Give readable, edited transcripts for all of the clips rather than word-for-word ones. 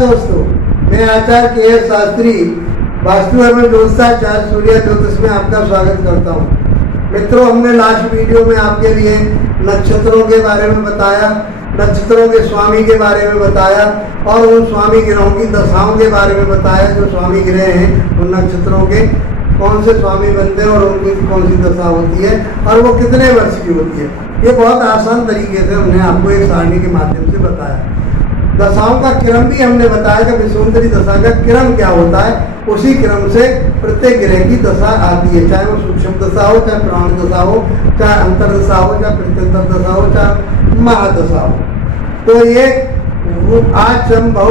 दोस्तों, मैं आचार्य के शास्त्री वास्तु एवं ज्योतिषाचार्य सूर्य ज्योतिष में आपका स्वागत करता हूँ। मित्रों, हमने लास्ट वीडियो में आपके लिए नक्षत्रों के बारे में बताया, नक्षत्रों के स्वामी के बारे में बताया और उन स्वामी ग्रहों की दशाओं के बारे में बताया। जो स्वामी ग्रह हैं उन नक्षत्रों के कौन से स्वामी बनते हैं और उनकी कौन सी दशा होती है और वो कितने वर्ष की होती है। ये बहुत आसान तरीके से हमने आपको एक सारणी के माध्यम से बताया। दशाओं का क्रम भी हमने बताया कि विषुवंतरी दशा का क्रम क्या होता है। उसी क्रम से प्रत्येक ग्रह की दशा आती है, चाहे वो सूक्ष्म दशा हो, चाहे प्राण दशा हो, चाहे अंतर्दशा हो, चाहे प्रत्यंतर दशा हो, चाहे महादशा हो। तो ये आचम्भौ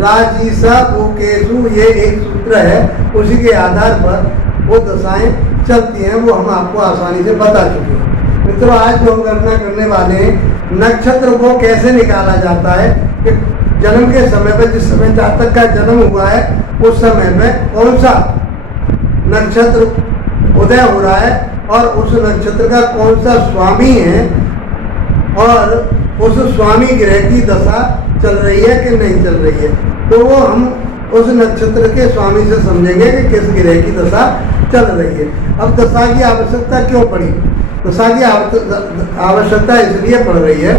राजीसा भूकेशु, ये एक सूत्र है, उसी के आधार पर वो दशाएं चलती हैं, वो हम आपको आसानी से बता चुके हैं। मित्रों, आज जो हम गणना करने वाले हैं, नक्षत्र को कैसे निकाला जाता है कि जन्म के समय पर, जिस समय जातक का जन्म हुआ है उस समय में कौन सा नक्षत्र उदय हो रहा है और उस नक्षत्र का कौन सा स्वामी है और उस स्वामी ग्रह की दशा चल रही है कि नहीं चल रही है, तो वो हम उस नक्षत्र के स्वामी से समझेंगे कि किस ग्रह की दशा चल रही है। अब दशा की आवश्यकता क्यों पड़ी? दशा की आवश्यकता इसलिए पड़ रही है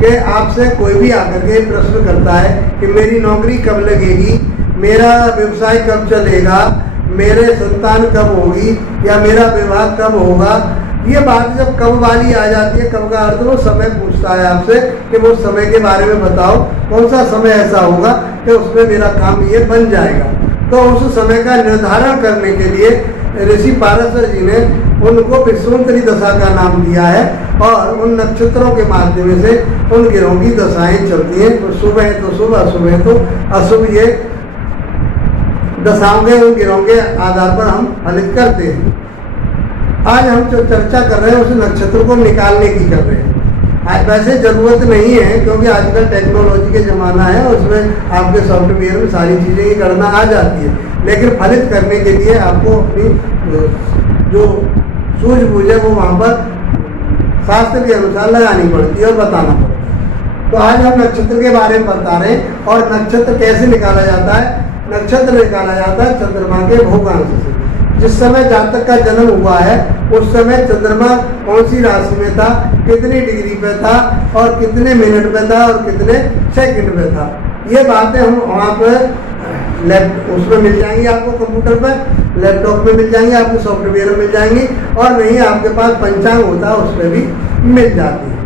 कि आपसे कोई भी आकर के प्रश्न करता है कि मेरी नौकरी कब लगेगी, मेरा व्यवसाय कब चलेगा, मेरे संतान कब होगी या मेरा विवाह कब होगा। ये बात जब कब वाली आ जाती है, कब का अर्थ वो समय पूछता है आपसे कि वो समय के बारे में बताओ, कौन सा समय ऐसा होगा कि उसमें मेरा काम ये बन जाएगा। तो उस समय का निर्धारण करने के लिए ऋषि पारशर जी ने उनको विषुवंतरी दशा का नाम दिया है और उन नक्षत्रों के माध्यम से उन ग्रहों की दशाएं चलती हैं। तो शुभ है तो शुभ, अशुभ है तो अशुभ, ये दशाओं के उन ग्रहों के आधार पर हम फलित करते हैं। आज हम जो चर्चा कर रहे हैं उस नक्षत्र को निकालने की कर रहे हैं। वैसे ज़रूरत नहीं है क्योंकि आजकल टेक्नोलॉजी के ज़माना है, उसमें आपके सॉफ्टवेयर में सारी चीज़ें की गणना आ जाती है, लेकिन फलित करने के लिए आपको अपनी जो सूझबूझ है वो वहाँ पर शास्त्र के अनुसार लगानी पड़ती है और बताना पड़ता है। तो आज हम नक्षत्र के बारे में बता रहे हैं और नक्षत्र कैसे निकाला जाता है। नक्षत्र निकाला जाता है चंद्रमा के भोगांश से। जिस समय जातक का जन्म हुआ है उस समय चंद्रमा कौन सी राशि में था, कितनी डिग्री पे था और कितने मिनट पे था और कितने सेकंड पे था, ये बातें हम वहाँ पर उसमें मिल जाएंगी आपको, कंप्यूटर पर, लैपटॉप में मिल जाएंगी, आपको सॉफ्टवेयर में मिल जाएंगी और नहीं आपके पास पंचांग होता है उसमें भी मिल जाती है।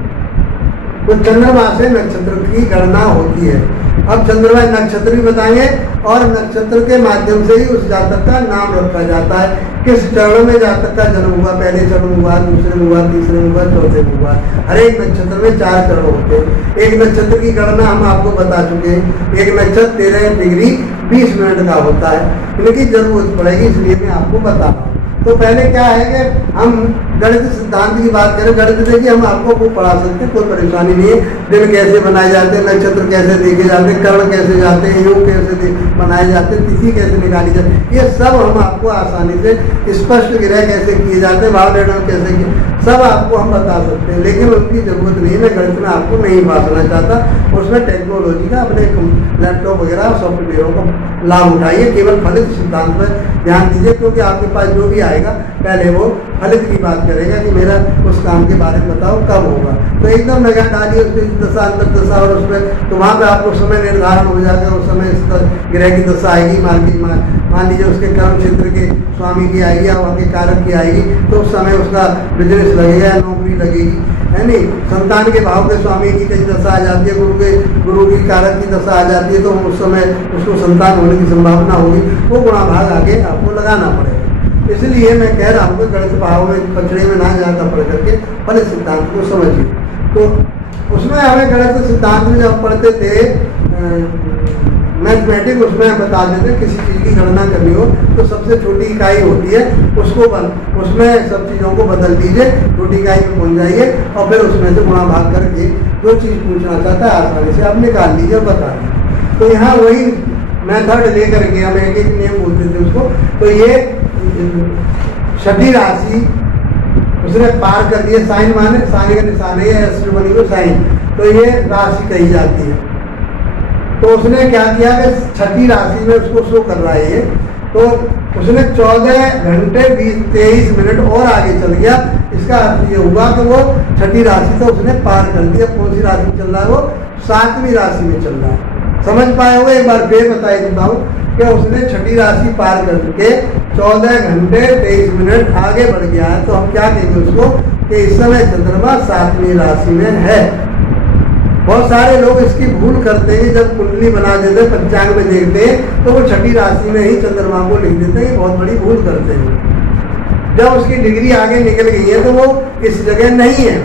तो चंद्रमा से नक्षत्र की गणना होती है। अब चंद्रमा नक्षत्र भी बताएंगे और नक्षत्र के माध्यम से ही उस जातक का नाम रखा जाता है। किस चरण में जातक का जन्म हुआ, पहले चरण में हुआ, दूसरे में हुआ, तीसरे में हुआ, चौथे में हुआ। हर एक नक्षत्र में 4 चरण होते हैं। एक नक्षत्र की गणना हम आपको बता चुके हैं। एक नक्षत्र 13 डिग्री 20 मिनट का होता है, इनकी जरूरत पड़ेगी इसलिए मैं आपको बता रहा हूँ। तो पहले क्या है कि हम गणित सिद्धांत की बात करें। गणित देखिए हम आपको खूब पढ़ा सकते हैं, कोई परेशानी नहीं है। दिन कैसे बनाए जाते हैं, नक्षत्र कैसे देखे जाते हैं, कर्ण कैसे जाते हैं, योग कैसे बनाए जाते हैं, तिथि कैसे निकाली जाती है, ये सब हम आपको आसानी से, स्पष्ट ग्रह कैसे किए जाते हैं, भाव निर्णय कैसे किए, सब आपको हम बता सकते हैं। लेकिन उनकी जरूरत नहीं है, मैं गणित में आपको नहीं बांटना चाहता। उसमें टेक्नोलॉजी का अपने लैपटॉप वगैरह सॉफ्टवेयरों का लाभ उठाइए, केवल फलित सिद्धांत पर ध्यान दीजिए, क्योंकि आपके पास जो भी आएगा पहले वो फलित की बात करेगा कि मेरा उस काम के बारे में बताओ कब होगा। तो एकदम नजर डालिए उसमें दशा अंतर दशा और उसमें, तो वहाँ पे आपको समय निर्धारण हो जाएगा। उस समय इस ग्रह की दशा आएगी, मान लीजिए उसके कर्म क्षेत्र के स्वामी की आएगी या वहाँ के कारक की आएगी, तो उस समय उसका बिजनेस लगेगा, नौकरी लगेगी, है नहीं। संतान के भाव के स्वामी की कई दशा आ जाती है, गुरु की कारक की दशा आ जाती है, तो उस समय उसको संतान होने की संभावना होगी, वो गुणा भाग आगे आपको लगाना पड़ेगा। इसलिए मैं कह रहा हूँ कि गणित भाव में पचड़े में ना जाता पढ़ करके फलित सिद्धांत को समझिए। तो उसमें हमें गणित सिद्धांत में जब पढ़ते थे मैथमेटिक्स, उसमें बता देते किसी चीज़ की गणना करनी हो तो सबसे छोटी इकाई होती है, उसको उसमें सब चीज़ों को बदल दीजिए, छोटी इकाई में पहुँच जाइए और फिर उसमें से गुणा भाग करके जो चीज़ पूछना चाहता है आसानी से आप निकाल लीजिए और बता दीजिए। तो यहाँ वही मेथड ले करके हम एक एक नियम बोलते थे उसको। तो ये छठी राशि उसने पार कर दिया, साइन माने साइन का निशान है, बनी हुई साइन, तो ये राशि कही जाती है। तो उसने क्या किया कि छठी राशि में उसको शो कर रहा है ये, तो उसने 14 घंटे 23 मिनट और आगे चल गया। इसका अर्थ ये हुआ कि वो छठी राशि तो उसने पार कर दिया। कौन सी राशि में चल रहा है वो? 7वीं राशि में चल रहा है। समझ पाए होंगे? एक बार फिर बताई देता हूँ कि उसने छठी राशि पार करके 14 घंटे 23 मिनट आगे बढ़ गया है। तो हम क्या कहेंगे उसको कि इस समय चंद्रमा 7वीं राशि में है। बहुत सारे लोग इसकी भूल करते हैं, जब कुंडली बना देते हैं, पंचांग में देखते हैं तो वो छठी राशि में ही चंद्रमा को लिख देते हैं। ये बहुत बड़ी भूल करते हैं। जब उसकी डिग्री आगे निकल गई है तो वो इस जगह नहीं है,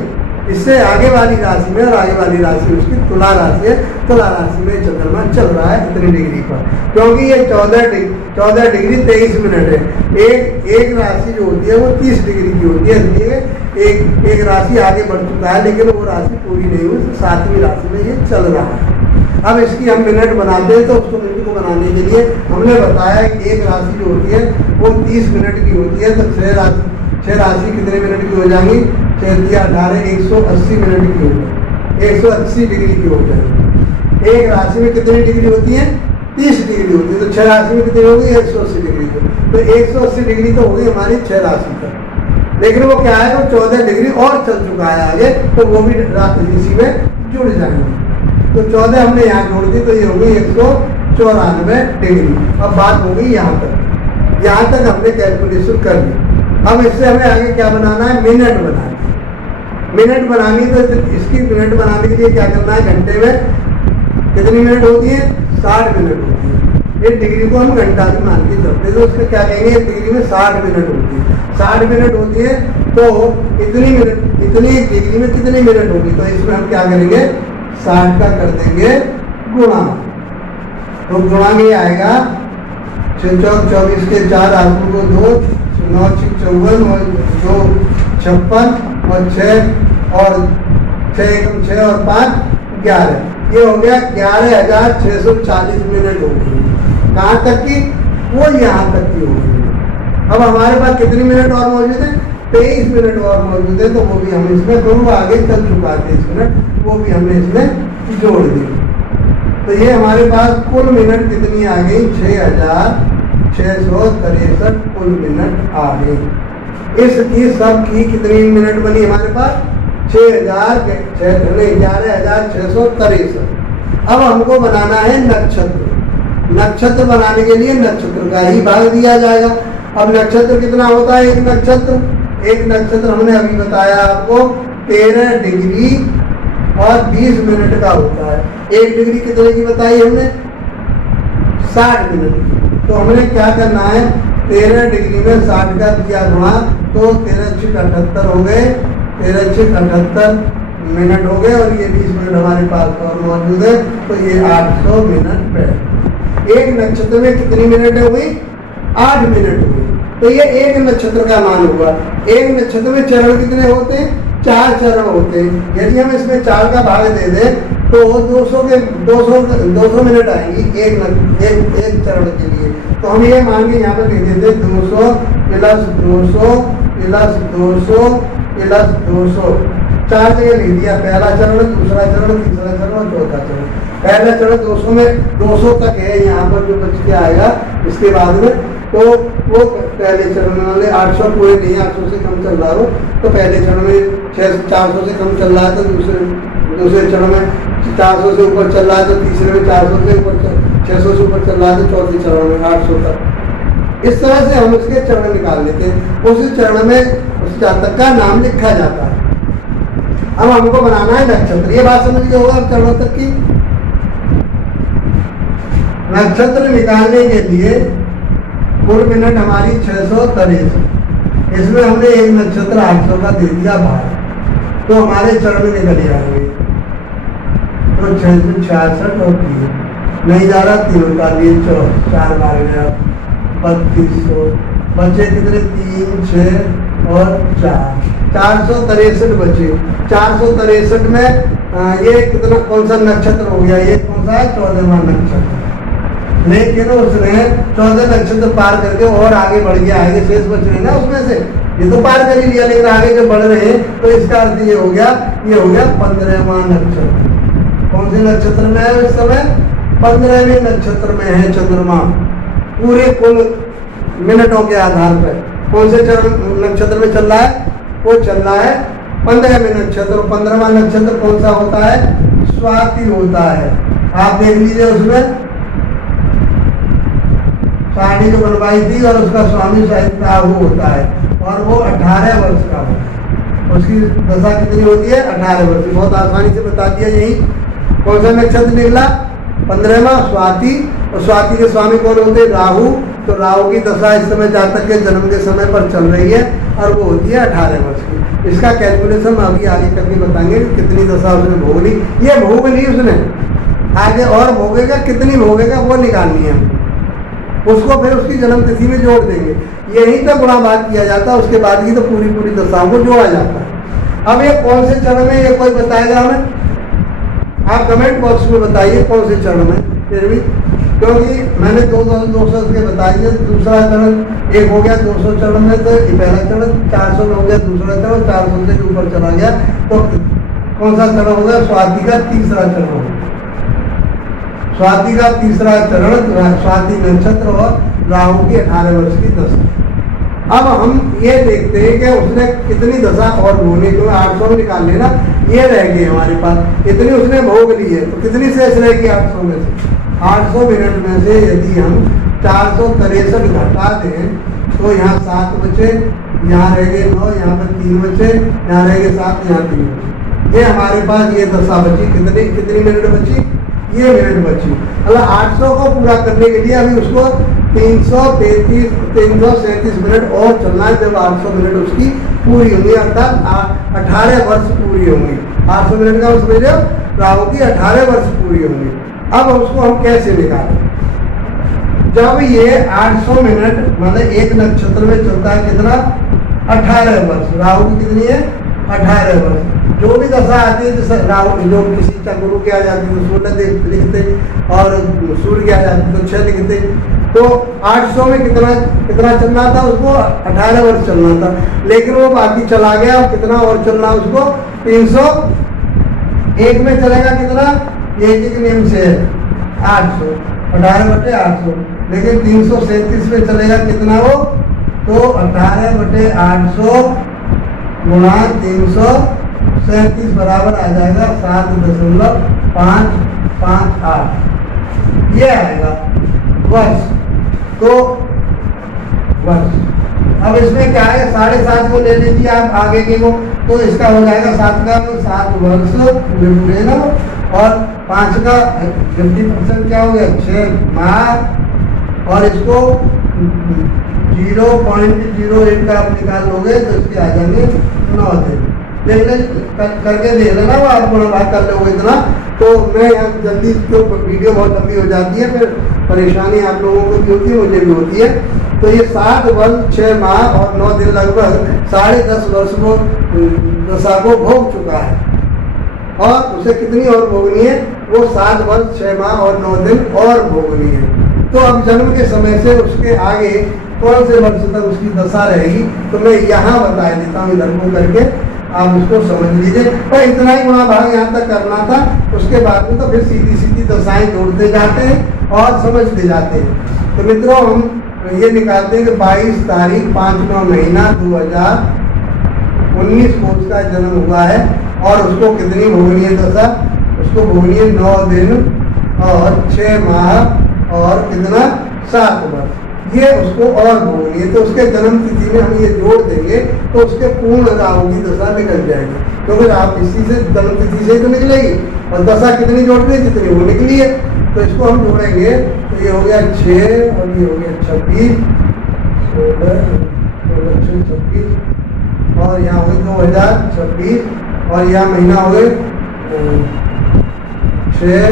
इससे आगे वाली राशि में, और आगे वाली राशि उसकी तुला राशि है। तुला राशि में चंद्रमा चल रहा है इतनी डिग्री पर, क्योंकि ये 14 डिग्री 23 मिनट है। एक राशि जो होती है वो 30 डिग्री की होती है, इसलिए एक राशि आगे बढ़ चुका है, लेकिन वो राशि पूरी नहीं हुई। तो 7वीं राशि में ये चल रहा है। अब इसकी हम मिनट बनाते हैं, तो उसको मिनट को बनाने के लिए हमने बताया कि एक राशि जो होती है वो 30 मिनट की होती है। तो 6 राशि कितने मिनट की हो जाएंगी? 6 × 18 180 मिनट की हो जाएगी, 180 डिग्री की हो जाएगी। एक राशि में कितनी डिग्री होती है? 30 डिग्री होती है। तो 6 राशि में कितनी होगी? 180 डिग्री की। तो 180 डिग्री तो होगी हमारी 6 राशि का, लेकिन वो क्या है, वो 14 डिग्री और चल चुका है आगे, तो वो भी इसी में जुड़ जाएंगे। तो 14 हमने यहाँ जोड़ दी, तो ये होगी 194 डिग्री। अब बात होगी यहाँ तक हमने कैलकुलेशन कर ली। अब इससे हमें आगे क्या बनाना है? मिनट बनाना है। मिनट बनानी, तो इसकी मिनट बनाने के लिए क्या करना है? घंटे में कितनी मिनट होती है? 60 मिनट होती है। एक डिग्री को हम घंटा भी मान के चलते हैं, तो उसका क्या कहेंगे? एक डिग्री में 60 मिनट होती है। 60 मिनट होती है, तो इतनी डिग्री में कितनी मिनट होगी? तो इसमें हम क्या करेंगे? 60 का कर देंगे गुणा। तो गुणा में आएगा 6 चौक 24 के 4 आंखों को 2, 9 6 54 और 2 56 और 6 और 6 एकम 6 और 5 11। ये हो गया 11,640 मिनट हो गई। कहाँ तक की? वो यहाँ तक की हो गई। अब हमारे पास कितनी मिनट और मौजूद है? 23 मिनट और मौजूद है। तो वो भी हम इसमें दोनों आगे चल चुका है 23 मिनट, वो भी हमने इसमें जोड़ दी। तो ये हमारे पास कुल मिनट कितनी आ गई? 6,663 कुल मिनट आ गई। इसकी सब की कितनी मिनट बनी हमारे पास? 11,663। अब हमको बनाना है नक्षत्र। नक्षत्र बनाने के लिए नक्षत्र का ही भाग दिया जाएगा। अब नक्षत्र कितना होता है? एक नक्षत्र हमने अभी बताया आपको 13 डिग्री और 20 मिनट का होता है। 1 डिग्री कितने की बताई हमने? 60 मिनट। तो हमने क्या करना है? 13 डिग्री में 60 का दिया गुणा, तो 13 × 78 हो गए, 13 × 78 मिनट हो गए, और ये 20 मिनट हमारे पास और मौजूद है। तो ये 800 मिनट पे। एक नक्षत्र में कितनी मिनट हुई? 8 मिनट हुई। तो ये एक नक्षत्र का मान होगा। एक नक्षत्र में चरण कितने होते हैं? 4 चरण होते हैं। यदि हम इसमें 4 का भाग दे दें तो 200 मिनट आएंगी एक चरण के लिए। तो हम ये मान के यहाँ पर लिख देते 200 + 200 + 200 + 200। 4 जगह लिख दिया। पहला चरण, दूसरा चरण, तीसरा चरण और चौथा चरण। पहला चरण 200 में 200 तक है, यहाँ पर जो बच के आएगा इसके बाद में, तो वो पहले चरण वाले 800 पूरे नहीं, 800 से कम चल रहा हो तो पहले चरण में 400 से कम चल रहा है, तो दूसरे चरण में 400 से ऊपर चल रहा है, तो तीसरे में 400 से ऊपर 600 से ऊपर चल रहा है, तो चौथे चरण में 800 तक। इस तरह से हम उसके चरण निकाल लेते हैं। उस चरण में उस जातक का नाम लिखा जाता है। अब हमको बनाना है नक्षत्र। ये बात समझ गए होगा अब चरणों तक की। नक्षत्र निकालने के लिए कुल मिनट हमारी 663। इसमें हमने एक नक्षत्र 800 का दे दिया भाग, तो हमारे चरण निकल जाएंगे। तो 666 और 3 नहीं जा रहा, 3 का लिए 4 मार गया 3200। बचे कितने? 3 6 और 4, 463 बचे। 463 में ये कितना, कौन सा नक्षत्र हो गया? ये कौन सा है? 14वां नक्षत्र। लेकिन उसने 14 नक्षत्र पार करके और आगे बढ़ गया, आगे शेष बच रहे ना उसमें से, ये तो पार कर ही लिया, लेकिन आगे जो बढ़ रहे हैं, तो इसका अर्थ ये हो गया 15वां नक्षत्र। कौन से नक्षत्र में है इस समय? 15वें नक्षत्र में है चंद्रमा, पूरे कुल मिनटों के आधार पर कौन से नक्षत्र में चल रहा है, वो चल रहा है 15वें नक्षत्र। 15वां नक्षत्र कौन सा होता है, स्वाति होता है। आप देख लीजिए, उसमें साड़ी जो बनवाई थी और उसका स्वामी शायद राहु होता है, और वो 18 वर्ष का होता है। उसकी दशा कितनी होती है, 18 वर्ष की। बहुत आसानी से बता दिया। यही कौन सा नक्षत्र निकला, 15वां स्वाति। और स्वाति के स्वामी कौन होते हैं, राहु। तो राहु की दशा इस समय जातक के जन्म के समय पर चल रही है, और वो होती है 18 वर्ष की। इसका कैलकुलेशन अभी आगे करके बताएंगे कितनी दशा उसने भोग ली। ये भोग ली उसने, आगे और भोगेगा, कितनी भोगेगा वो निकालनी है हमको। उसको फिर उसकी जन्म तिथि में जोड़ देंगे। यही तो गुणाभाग किया जाता है, उसके बाद की तो पूरी पूरी दशाओं को जोड़ा जाता है। अब ये कौन से चरण में, ये कोई बताएगा हमें, आप कमेंट बॉक्स में बताइए कौन से चरण में। फिर भी क्योंकि मैंने 200 के बता दिए। दूसरा चरण एक हो गया 200 चरण में, तो ये पहला चरण 400 में हो गया, दूसरा चरण 400 से ऊपर चला गया, तो कौन सा चरण हो गया, स्वाति का तीसरा चरण हो गया। स्वाति का तीसरा चरण, स्वाति नक्षत्र और राहु की 18 वर्ष की दशा। अब हम ये देखते हैं कि उसने कितनी दशा और भोगने को, 800 निकाल लेना, ये रह गई हमारे पास, इतनी उसने भोग ली है। तो कितनी शेष रहेगी 800 में से, 800 मिनट में से यदि हम 463 घटा दें तो यहाँ 7 बचे, यहाँ रह गए 9, यहाँ पर 3 बचे, यहाँ रह गए 7, यहाँ 3 बचे। ये हमारे पास ये दशा बची। कितनी मिनट बची, ये मिनट बची। मतलब 800 को पूरा करने के लिए अभी उसको 337 मिनट और चलना है। जब 800 मिनट उसकी पूरी होंगी, अर्थात 18 वर्ष पूरी होंगी। 800 मिनट का समझ लो, राहु की 18 वर्ष पूरी होंगी। अब उसको हम कैसे निकालें, जब ये 800 मिनट मतलब एक नक्षत्र में चलता है कितना, 18 वर्ष। राहु की कितनी है, 18 वर्ष। जो भी दशा आती है, जैसे राहु जो किसी का गुरु की आ जाती है तो 16 लिखते, और सूर्य की आ जाती है तो 6 लिखते। तो 800 में कितना चलना था उसको, 18 वर्ष चलना था, लेकिन वो बाकी चला गया। और कितना और चलना उसको, 301 में चलेगा कितना, एक नियम से 800, 18/800। लेकिन 337 में चलेगा कितना वो, तो 18/800 गुणा 337 बराबर आ जाएगा 7.558, ये आएगा वर्ष। तो वर्ष, अब इसमें क्या है, 7.5 को ले लीजिए आप आगे के को, तो इसका हो जाएगा 7 का 7 वर्ष लेना, और 5 का 50% क्या हो गया, 6 माह, और इसको 0.08 का आप निकाल लोगे तो इसके आ जाएंगे 9 दिन। देख ले करके देख लेना, वो आप गुणाभाग कर लोगे इतना। तो मैं यहाँ जल्दी, तो वीडियो बहुत लंबी हो जाती है, फिर परेशानी आप लोगों को भी होती है, मुझे भी होती है। तो ये 7 वर्ष 6 माह और 9 दिन, लगभग 10.5 वर्ष को दशा को भोग चुका है। और उसे कितनी और भोगनी है, वो 7 वर्ष 6 माह और 9 दिन और भोगनी है। तो अब जन्म के समय से उसके आगे कौन से वर्ष तक उसकी दशा रहेगी, तो मैं यहाँ बता देता हूँ, इधर को करके आप उसको समझ लीजिए। पर इतना ही गुणा भाग यहाँ तक करना था, उसके बाद में तो फिर सीधी सीधी दशाएं जोड़ते जाते हैं और समझते जाते हैं। तो मित्रों, हम ये निकालते हैं कि 22 तारीख 5वां महीना 2019 को उसका जन्म हुआ है, और उसको कितनी भोगनी है दशा, उसको भोगनी है 9 दिन और 6 माह और कितना 7 वर्ष, ये उसको और भोगनी है। तो उसके जन्म तिथि में हम ये जोड़ देंगे तो उसके पूर्ण राहु की दशा निकल जाएगी, क्योंकि आप इसी से जन्म तिथि से ही तो निकलेगी, और दशा कितनी जोड़नी है, जितनी वो निकली है। तो इसको हम जोड़ेंगे तो ये हो गया 6 और ये हो गया 26, 16, 26, और यहाँ हो गए 2026, और यहाँ महीना हो गए 6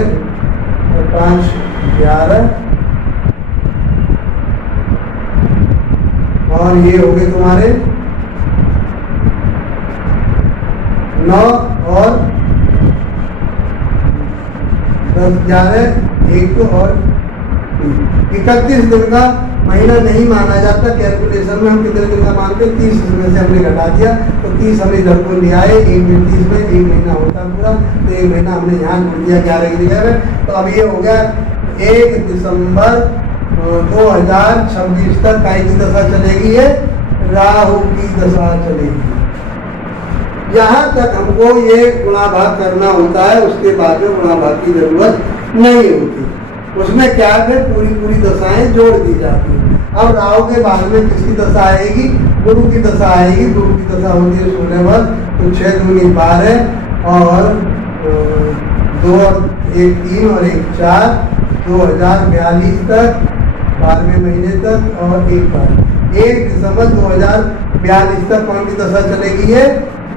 और 5 11, और ये हो गए तुम्हारे 9 और 10 11 1 और 31 दिन का महीना नहीं माना जाता। कैलकुलेशन में हम कितने दिन का मानते हैं, 30 में से हमने घटा दिया, तो 30 हमने इधर को ले आए, 30 में 1 महीना होता पूरा, तो 1 महीना हमने यहाँ जोड़ दिया 11 की जगह में। तो अब ये हो गया 1 दिसंबर 2026 तक काय की दशा चलेगी? है राहु की दशा चलेगी। यहाँ तक हमको ये गुणा भाग करना होता है, उसके बाद में गुणा भाग की जरूरत नहीं होती। उसमें क्या है, पूरी दशाएं जोड़ दी जाती हैं। अब राहु के बाद में किसकी दशा आएगी? गुरु की दशा आएगी। गुरु की दशा होती है 16 वर्ष, तो 6 दूनी 12 और 2 और 1 3 और 1 4, 2042 तक, 12वें महीने तक और 1 बार 1 दिसंबर 2042 तक कौन की दशा चलेगी? है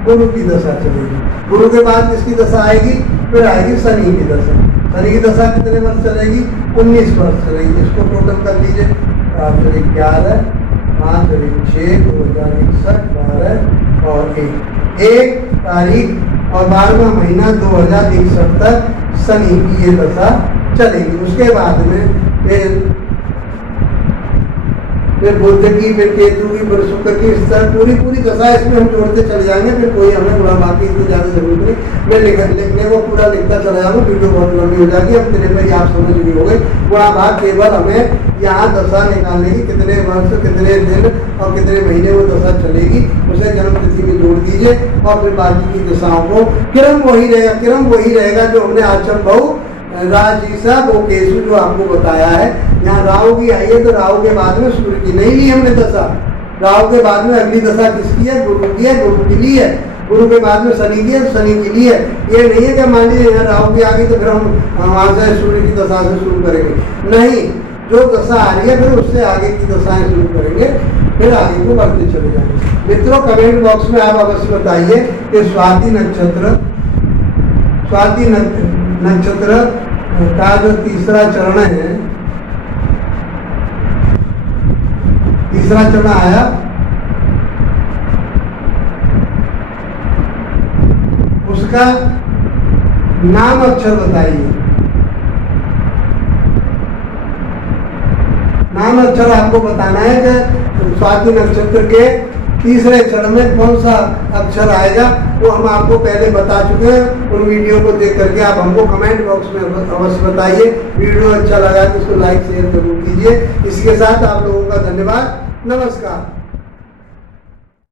गुरु की दशा चलेगी। गुरु के बाद किसकी दशा आएगी? फिर आएगी शनि की दशा। शनि की दशा कितने वर्ष चलेगी? 19 वर्ष चलेगी। इसको टोटल कर लीजिए, 11 5 और 6 2061 12 और 1 तारीख और 12वां महीना 2061 तक शनि की ये दशा चलेगी। उसके बाद में फिर बुध की, फिर केतु की, फिर शुक्र की, इस तरह पूरी दशा इसमें हम जोड़ते चले जाएंगे। फिर कोई हमें गुणा भाग की इतनी ज़्यादा जरूरत नहीं, मैं लिखने को पूरा लिखता चला जाऊँगा, वीडियो बहुत लंबी हो जाएगी। अब तेरे पर आप समझ भी हो गए। गुणा भाग केवल हमें यहाँ दशा निकालने की, कितने वर्ष, कितने दिन और कितने महीने वो दशा चलेगी, उसे जन्म तिथि में जोड़ दीजिए और फिर बाकी की दशाओं को क्रम वही रहेगा जो हमने आचम बहु राजीसा वो केसु जो आपको बताया है। यहाँ राहु की आई है, तो राहु के बाद में सूर्य की नहीं ली हमने दशा। राहु के बाद में अगली दशा किसकी है? गुरु की है, गुरु की ली है। गुरु के बाद में शनि की है, शनि की ली है। ये नहीं है कि मान लीजिए यहाँ राहु की आ गई तो फिर हम वहाँ से सूर्य की दशा से शुरू करेंगे। नहीं, जो दशा आ रही है फिर उससे आगे की दशाएं शुरू करेंगे, फिर आगे को बढ़ते चले जाएंगे। मित्रों, कमेंट बॉक्स में आप अवश्य बताइए कि स्वाति नक्षत्र का जो तीसरा चरण है, तीसरा चरण आया, उसका नाम अक्षर बताइए। नाम अक्षर आपको बताना है कि स्वाति नक्षत्र के तीसरे चरण में कौन सा अक्षर आएगा, वो हम आपको पहले बता चुके हैं। उन वीडियो को देख करके आप हमको कमेंट बॉक्स में अवश्य बताइए। वीडियो अच्छा लगा तो उसको लाइक शेयर जरूर कीजिए। इसके साथ आप लोगों का धन्यवाद। नमस्कार।